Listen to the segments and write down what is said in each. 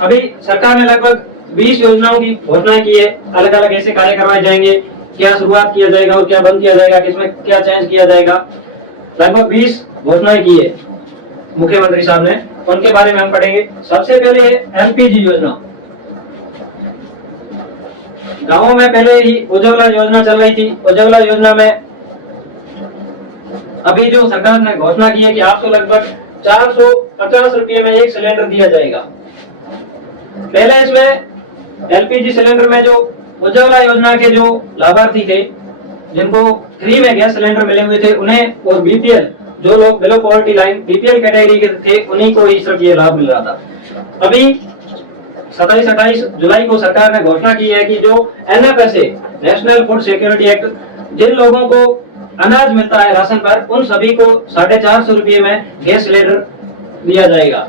अभी सरकार ने लगभग 20 योजनाओं की घोषणा की है, अलग अलग ऐसे कार्य करवाए जाएंगे, क्या शुरुआत किया जाएगा और क्या बंद किया जाएगा, किसमें क्या चेंज किया जाएगा। लगभग 20 घोषणाएं की है मुख्यमंत्री साहब ने, उनके बारे में हम पढ़ेंगे। सबसे पहले एलपीजी योजना। गांवों में पहले ही उज्ज्वला योजना चल रही थी। उज्ज्वला योजना में अभी जो सरकार ने घोषणा की है कि आपको लगभग 450 रुपये में एक सिलेंडर दिया जाएगा। पहले इसमें एलपीजी सिलेंडर में जो उज्ज्वला योजना के जो लाभार्थी थे, जिनको फ्री में गैस सिलेंडर मिले हुए थे, उन्हें, और बीपीएल जो लोग below poverty line BPL category के थे, उन्हीं को ही सिर्फ ये लाभ मिल रहा था। अभी 27-28 जुलाई को सरकार ने घोषणा की है कि जो NFSA national food security act, जिन लोगों को अनाज मिलता है राशन पर, उन सभी को 450 रुपये में गैस सिलेंडर दिया जाएगा।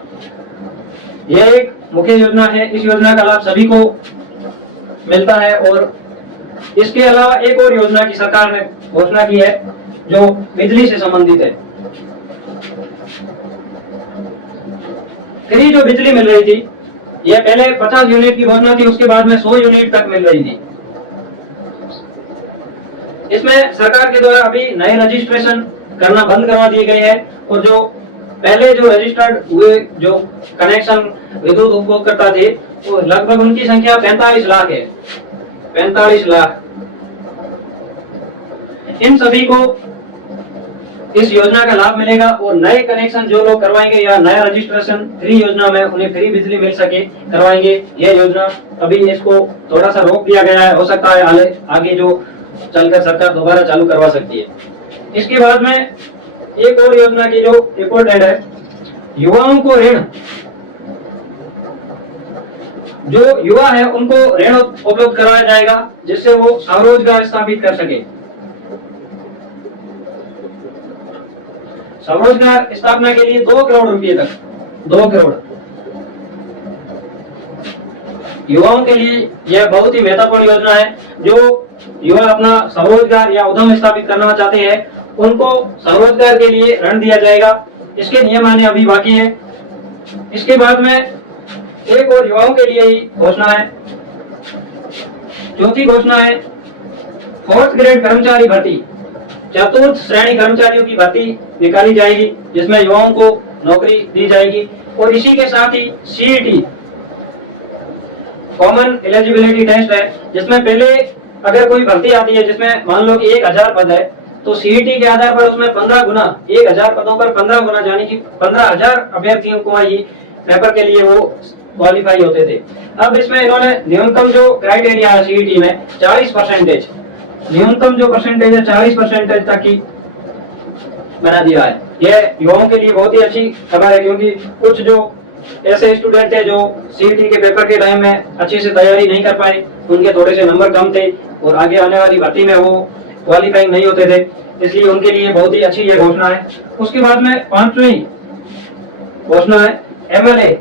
यह एक मुख्य योजना है। इस योजना का लाभ सभी को मिलता है। और इसके अलावा एक और योजना की सरकार ने घोषणा की है जो बिजली से संबंधित है। फ्री जो बिजली मिल रही थी, यह पहले 50 यूनिट की घोषणा थी, उसके बाद में 100 यूनिट तक मिल रही थी। इसमें सरकार के द्वारा अभी नए रजिस्ट्रेशन करना बंद करवा दिए गए हैं, और जो पहले जो रजिस्टर्ड हुए जो कनेक्शन विद्युत उपभोक्ता थे, वो लगभग उनकी संख्या 45 लाख है। 45 लाख। इन सभी को इस योजना का लाभ मिलेगा, और नए कनेक्शन जो लोग करवाएंगे या नया रजिस्ट्रेशन फ्री योजना में उन्हें फ्री बिजली मिल सके करवाएंगे। यह योजना अभी इसको थोड़ा सा रोक दिया गया है, हो सकता है आगे जो चलकर सरकार दोबारा चालू करवा सकती है। इसके बाद में एक और योजना की जो इम्पोर्टेंट है, युवाओं को ऋण, जो युवा है उनको ऋण उपलब्ध करवाया जाएगा, जिससे वो स्वरोजगार स्थापित कर सके। स्वरोजगार स्थापना के लिए 2 करोड़ रुपए तक, 2 करोड़ युवाओं के लिए यह बहुत ही महत्वपूर्ण योजना है। जो युवा अपना स्वरोजगार या उद्यम स्थापित करना चाहते हैं, उनको स्वरोजगार के लिए ऋण दिया जाएगा। इसके नियम आने अभी बाकी है। इसके बाद में एक और युवाओं के लिए ही घोषणा है, चौथी घोषणा है 4th ग्रेड कर्मचारी भर्ती। 4th श्रेणी कर्मचारियों की भर्ती निकाली जाएगी, जिसमें युवाओं को नौकरी दी जाएगी। और इसी के साथ ही सीईटी कॉमन एलिजिबिलिटी टेस्ट है, जिसमें पहले अगर कोई भर्ती आती है जिसमें मान लो कि 1000 पद है, तो सीईटी के आधार पर उसमें 15 गुना, 1000 पदों पर 15 गुना, यानी कि 15,000 अभ्यर्थियों को ही पेपर के लिए वो क्वालिफाई होते थे। अब इसमें इन्होंने न्यूनतम जो क्राइटेरिया है सीईटी में 40%, न्यूनतम जो परसेंटेज है 40% तक की बना दिया है। यह युवाओं के लिए बहुत ही अच्छी खबर है, क्योंकि कुछ जो ऐसे स्टूडेंट थे जो सीईटी के पेपर के टाइम में अच्छे से तैयारी नहीं कर पाए, उनके थोड़े से नंबर कम थे और आगे आने वाली भर्ती में वो क्वालिफाइंग नहीं होते थे, इसलिए उनके लिए बहुत ही अच्छी ये घोषणा है। उसके बाद में 5वीं घोषणा है एमएलए,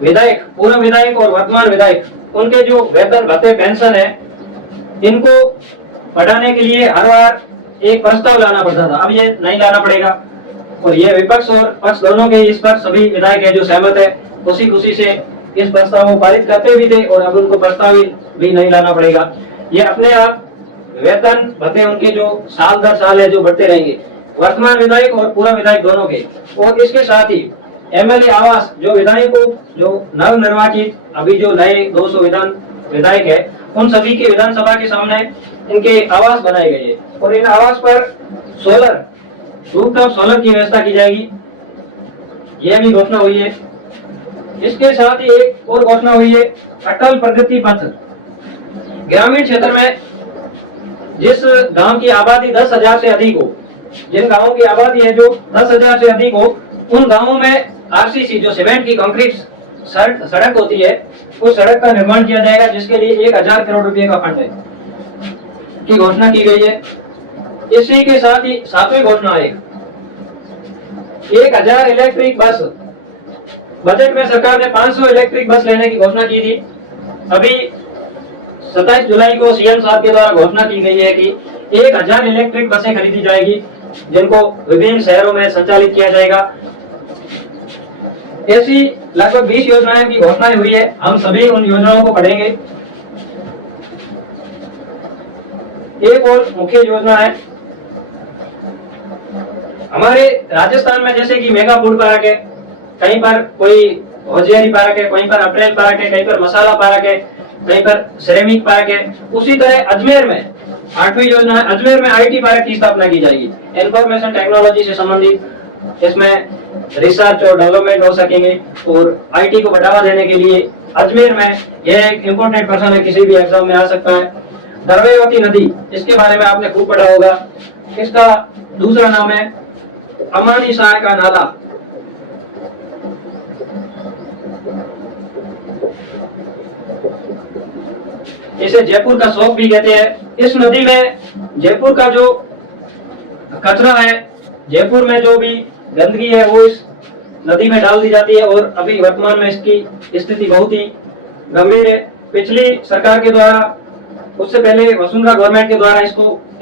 विधायक, पूर्व विधायक और वर्तमान विधायक, उनके जो वेतन भत्ते पेंशन है, इनको बढ़ाने के लिए हर बार एक प्रस्ताव लाना पड़ता था, अब ये नहीं लाना पड़ेगा। और ये विपक्ष और पक्ष दोनों के इस पर सभी विधायक है जो सहमत है, खुशी खुशी से इस प्रस्ताव को पारित करते भी थे, और अब उनको प्रस्ताव भी नहीं लाना पड़ेगा। ये अपने आप वेतन भत्ते उनके जो साल दर साल है जो बढ़ते रहेंगे, वर्तमान विधायक और पूर्व विधायक दोनों के। और इसके साथ ही एमएलए आवास, जो विधायकों जो नव निर्वाचित अभी जो नए 200 विधायक है, उन सभी के विधानसभा के सामने इनके आवास बनाए गए हैं, और इन आवास पर सोलर, रूफटॉप सोलर की व्यवस्था की जाएगी। यह भी घोषणा हुई है। इसके साथ ही एक और घोषणा हुई है अटल प्रगति पथ। ग्रामीण क्षेत्र में जिस गांव की आबादी 10,000 से अधिक हो, जिन गांवों की आबादी है जो 10,000 से अधिक हो, उन गांवों में आरसीसी जो सीमेंट की कंक्रीट सड़क होती है, उस सड़क का निर्माण किया जाएगा, जिसके लिए 1000 करोड़ रुपए का फंड है की घोषणा की गई है। इसी के साथ ही 7वीं घोषणा है 1000 इलेक्ट्रिक बस। बजट में सरकार ने 500 इलेक्ट्रिक बस लेने की घोषणा की थी। अभी 27 जुलाई को सीएम साहब के द्वारा घोषणा की गई है कि 1000 इलेक्ट्रिक बसें खरीदी जाएगी, जिनको विभिन्न शहरों में संचालित किया जाएगा। ऐसी लगभग 20 योजनाएं की घोषणाएं हुई है। हम सभी उन योजनाओं को पढ़ेंगे। एक और मुख्य योजना है हमारे राजस्थान में, जैसे कि मेगा फूड पार्क है, कहीं पर कोई होजियारी पार्क है, कहीं पर अप्रैल पार्क है, कहीं पर मसाला पार्क है, कहीं पर सिरेमिक पार्क है। उसी तरह अजमेर में 8वीं योजना है, अजमेर में आईटी पार्क की स्थापना की जाएगी। इंफॉर्मेशन टेक्नोलॉजी से संबंधित इसमें रिसर्च और डेवलपमेंट हो सकेंगे और आईटी को बढ़ावा देने के लिए अजमेर में यह एक इम्पोर्टेंट पर्सन है, किसी भी एग्जाम में आ सकता है। द्रव्यवती नदी, इसके बारे में आपने खूब पढ़ा होगा। इसका दूसरा नाम है अमानी शाह का नाला। इसे जयपुर का शौक भी कहते हैं। इस नदी में जयपुर का जो कचरा है, जयपुर में जो भी गंदगी है, वो इस नदी में डाल दी जाती है और अभी वर्तमान में इसकी स्थिति बहुत ही गंभीर है। पिछली सरकार के द्वारा, उससे पहले वसुंधरा गवर्नमेंट के द्वारा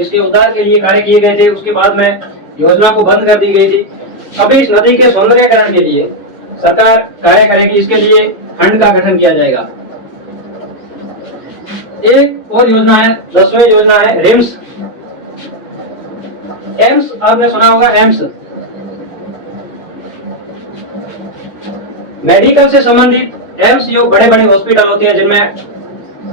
इसके उद्धार के लिए कार्य किए गए थे। उसके बाद में योजना को बंद कर दी गई थी। अभी इस नदी के सौंदर्यीकरण के लिए सरकार कार्य करेगी। इसके लिए फंड का गठन किया जाएगा। एक और योजना है, 10वीं योजना है रिम्स। एम्स आपने सुना होगा, एम्स मेडिकल से संबंधित। एम्स जो बड़े बड़े हॉस्पिटल होते हैं जिनमें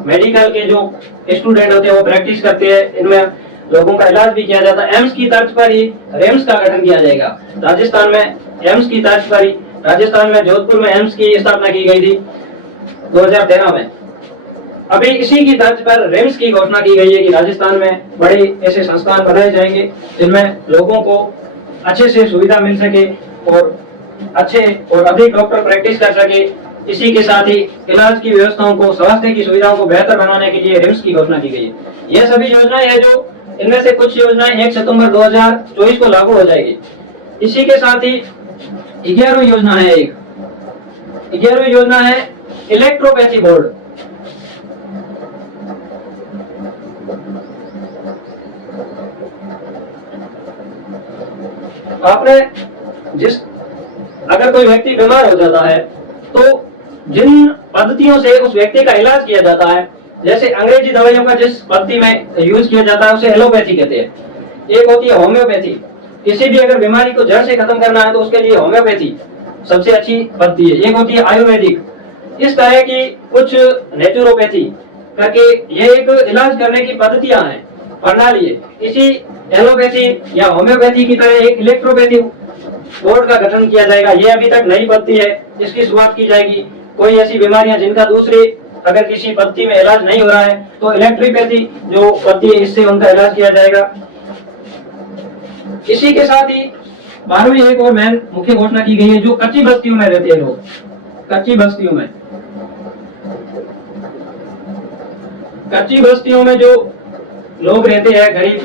मेडिकल के जो स्टूडेंट होते हैं वो प्रैक्टिस करते हैं, इनमें लोगों का इलाज भी किया जाता है। एम्स की तर्ज पर ही रिम्स का गठन किया जाएगा। राजस्थान में एम्स की तर्ज पर ही, राजस्थान में जोधपुर में एम्स की स्थापना की गई थी 2013 में। अभी इसी की तर्ज पर रिम्स की घोषणा की गई है कि राजस्थान में बड़े ऐसे संस्थान बनाए जाएंगे जिनमें लोगों को अच्छे से सुविधा मिल सके और अच्छे और अधिक डॉक्टर प्रैक्टिस कर सके। इसी के साथ ही इलाज की व्यवस्थाओं को, स्वास्थ्य की सुविधाओं को बेहतर बनाने के लिए रिम्स की घोषणा की गई है। यह सभी योजनाएं हैं जो, इनमें से कुछ योजनाएं 1 सितंबर 2024 को लागू हो जाएगी। इसी के साथ ही 11वीं योजना है, 11वीं योजना है इलेक्ट्रोपैथी बोर्ड। आपने अगर कोई व्यक्ति बीमार हो जाता है तो जिन पद्धतियों से उस व्यक्ति का इलाज किया जाता है, जैसे अंग्रेजी दवाइयों का जिस पद्धति में यूज किया जाता है उसे एलोपैथी कहते हैं। एक होती है होम्योपैथी। किसी भी अगर बीमारी को जड़ से खत्म करना है तो उसके लिए होम्योपैथी सबसे अच्छी पद्धति है। एक होती है आयुर्वेदिक। इस तरह की कुछ नेचुरोपैथी करके ये एक इलाज करने की पद्धतियां हैं, प्रणाली है। इसी एलोपैथी या होम्योपैथी की तरह एक इलेक्ट्रोपैथी बोर्ड का गठन किया जाएगा। ये अभी तक नई पद्धति है, इसकी शुरुआत की जाएगी। कोई ऐसी बीमारियां जिनका दूसरी अगर किसी पद्धति में इलाज नहीं हो रहा है तो इलेक्ट्रोपैथी जो पद्धति है इससे उनका इलाज किया जाएगा। इसी के साथ ही 12वीं एक और मेन मुख्य घोषणा की गई है, जो कच्ची बस्तियों में रहते हैं लोग, कच्ची बस्तियों में जो लोग रहते हैं गरीब,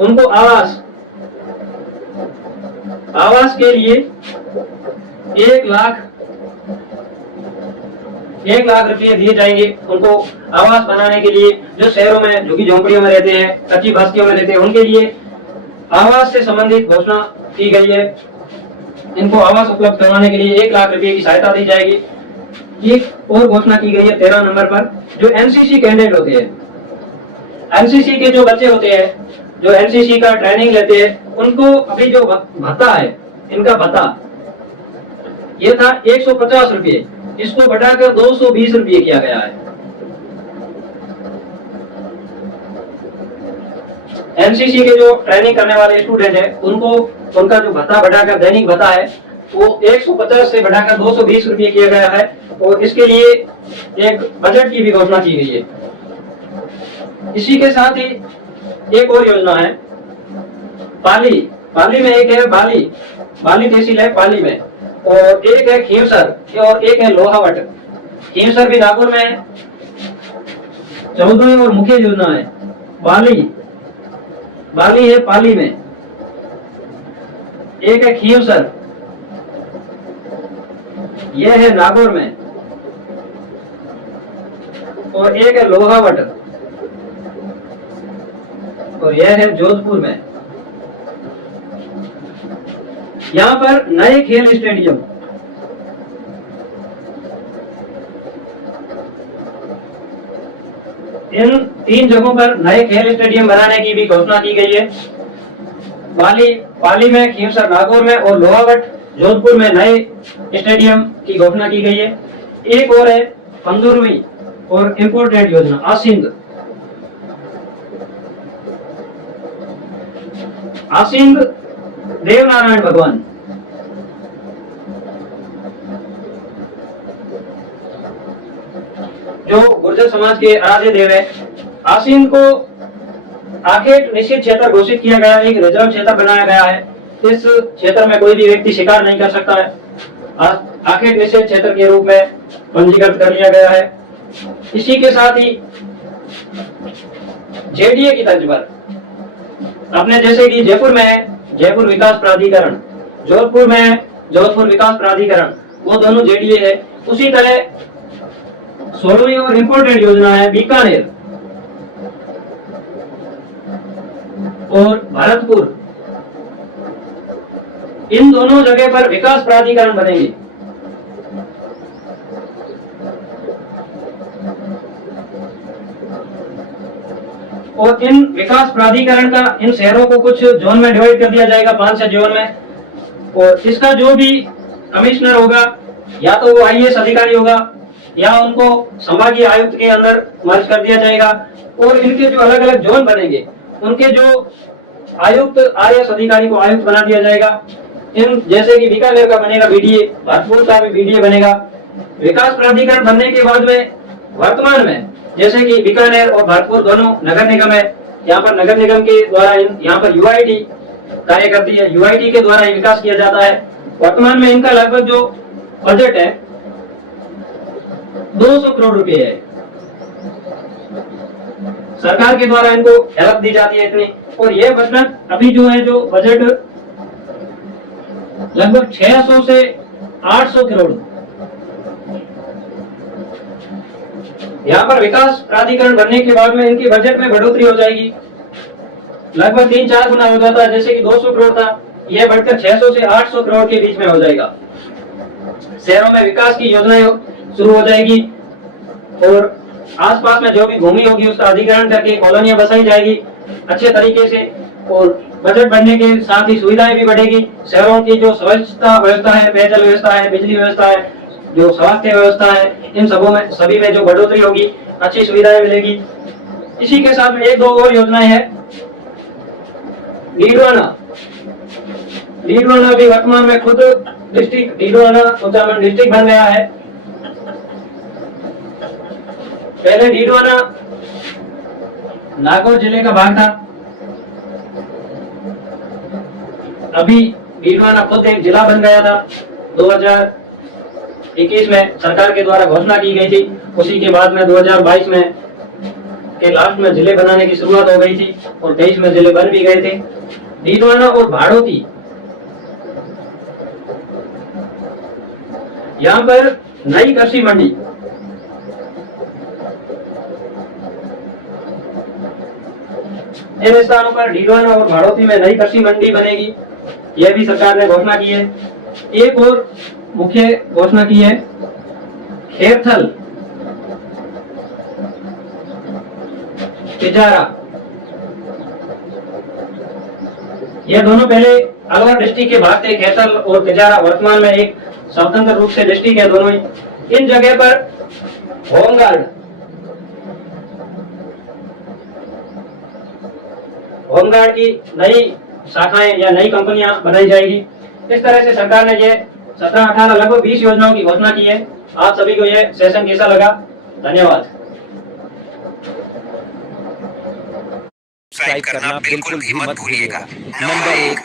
उनको आवास के लिए 1 लाख रुपए दिए जाएंगे उनको आवास बनाने के लिए। जो शहरों में झुग्गी झोंपड़ियों में रहते हैं, कच्ची बस्तियों में रहते हैं, उनके लिए आवास से संबंधित घोषणा की गई है। इनको आवास उपलब्ध करवाने के लिए 1 लाख रुपए की सहायता दी जाएगी। एक और घोषणा की गई है 13 नंबर पर, जो एनसीसी कैडेट होते हैं, एनसीसी के जो बच्चे होते हैं जो एनसीसी का ट्रेनिंग लेते हैं, उनको अभी जो भत्ता है, इनका भत्ता ये था 150 रुपये, इसको बढ़ाकर 220 रुपये किया गया है। एनसीसी के जो ट्रेनिंग करने वाले स्टूडेंट है उनको उनका जो भत्ता बढ़ाकर, दैनिक भत्ता है, वो 150 से बढ़ाकर 220 रुपये किया गया है। और इसके लिए एक बजट की भी घोषणा की गई है। इसी के साथ ही एक और योजना है पाली में एक है बाली तहसील है पाली में, और एक है खींवसर और एक है लोहावट। खींवसर भी नागौर में है। 14वीं और मुख्य योजना है बाली है पाली में, एक है खींवसर, यह है नागौर में, और एक है लोहावट और यह है जोधपुर में। यहाँ पर नए खेल स्टेडियम, इन 3 जगहों पर नए खेल स्टेडियम बनाने की भी घोषणा की गई है। पाली में, खींवसर नागौर में और लोहावट जोधपुर में नए स्टेडियम की घोषणा की गई है। एक और है 15वीं और इम्पोर्टेंट योजना आसिंद। आसिंद देवनारायण भगवान, जो गुर्जर समाज के आराध्य देव है। आसिंद को आखेट निश्चित क्षेत्र घोषित किया गया, एक रिजर्व क्षेत्र बनाया गया है। इस क्षेत्र में कोई भी व्यक्ति शिकार नहीं कर सकता है। आखेट निश्चित क्षेत्र के रूप में पंजीकृत कर लिया गया है। इसी के साथ ही जेडीए की तर्ज पर अपने जैसे कि जयपुर में है जयपुर विकास प्राधिकरण, जोधपुर में है जोधपुर विकास प्राधिकरण, वो दोनों जेडीए है। उसी तरह 16वीं और इम्पोर्टेंट योजना है बीकानेर और भरतपुर। इन दोनों जगह पर विकास प्राधिकरण बनेंगे। और इन विकास प्राधिकरण का इन शहरों को कुछ जोन में डिवाइड कर दिया जाएगा, 5 जोन में। और इसका जो भी कमिश्नर होगा या तो वो आईएएस अधिकारी होगा या उनको संभागीय आयुक्त के अंदर मर्ज कर दिया जाएगा। और इनके जो अलग अलग जोन बनेंगे उनके जो आयुक्त आईएएस अधिकारी को आयुक्त बना दिया जाएगा। इन जैसे कि बीकानेर का बनेगा बीडीए, भरतपुर का भी बीडीए बनेगा। विकास प्राधिकरण बनने के बाद में वर्तमान में जैसे कि बीकानेर और भरतपुर दोनों नगर निगम है, यहाँ पर नगर निगम के द्वारा यहाँ पर यूआईडी कार्य करती है, यूआईडी के द्वारा विकास किया जाता है। वर्तमान में इनका लगभग जो बजट है 200 करोड़ रुपए है। सरकार के द्वारा इनको हेल्प दी जाती है इतनी। और यह बजट अभी जो है जो बजट लगभग 600 से 800 करोड़। यहाँ पर विकास प्राधिकरण बनने के बाद में इनके बजट में बढ़ोतरी हो जाएगी, लगभग 3-4 गुना हो जाता है। जैसे कि 200 करोड़ था, यह बढ़कर 600 से 800 करोड़ के बीच में हो जाएगा। शहरों में विकास की योजनाएं शुरू हो जाएगी और आसपास में जो भी भूमि होगी उसका अधिग्रहण करके कॉलोनियां बसाई जाएगी अच्छे तरीके से। और बजट बढ़ने के साथ ही सुविधाएं भी बढ़ेगी। शहरों की जो स्वच्छता व्यवस्था है, पेयजल व्यवस्था है, बिजली व्यवस्था है, जो स्वास्थ्य व्यवस्था है, इन सभी में जो बढ़ोतरी होगी, अच्छी सुविधाएं मिलेगी। इसी के साथ में 1-2 और योजनाएं हैं। डीडवाना भी वर्तमान में खुद डिस्ट्रिक्ट डीडवाना कुचामन डिस्ट्रिक्ट बन गया है। पहले डीडवाना नागौर जिले का भाग था, अभी डीडवाना खुद एक जिला बन गया था। 2021 में सरकार के द्वारा घोषणा की गई थी। उसी के बाद में 2022 में के लास्ट में जिले बनाने की शुरुआत हो गई थी और 23 में जिले बन भी गए थे। डीडवाना और भाड़ोती, यहाँ पर नई कृषि मंडी, इन स्थानों पर डीडवाना और भाड़ोती में नई कृषि मंडी बनेगी, यह भी सरकार ने घोषणा की है। एक और मुख्य घोषणा की है खेरथल तिजारा। ये दोनों पहले अलवर डिस्ट्रिक्ट के भाग थे, खेरथल और तिजारा वर्तमान में एक स्वतंत्र रूप से डिस्ट्रिक्ट है दोनों ही। इन जगह पर होमगार्ड की नई शाखाएं या नई कंपनियां बनाई जाएगी। इस तरह से सरकार ने ये 17-18 लगभग 20 योजनाओं की घोषणा की है। आप सभी को यह सेशन कैसा लगा? धन्यवाद। सब्सक्राइब करना बिल्कुल भी मत भूलिएगा। नंबर 1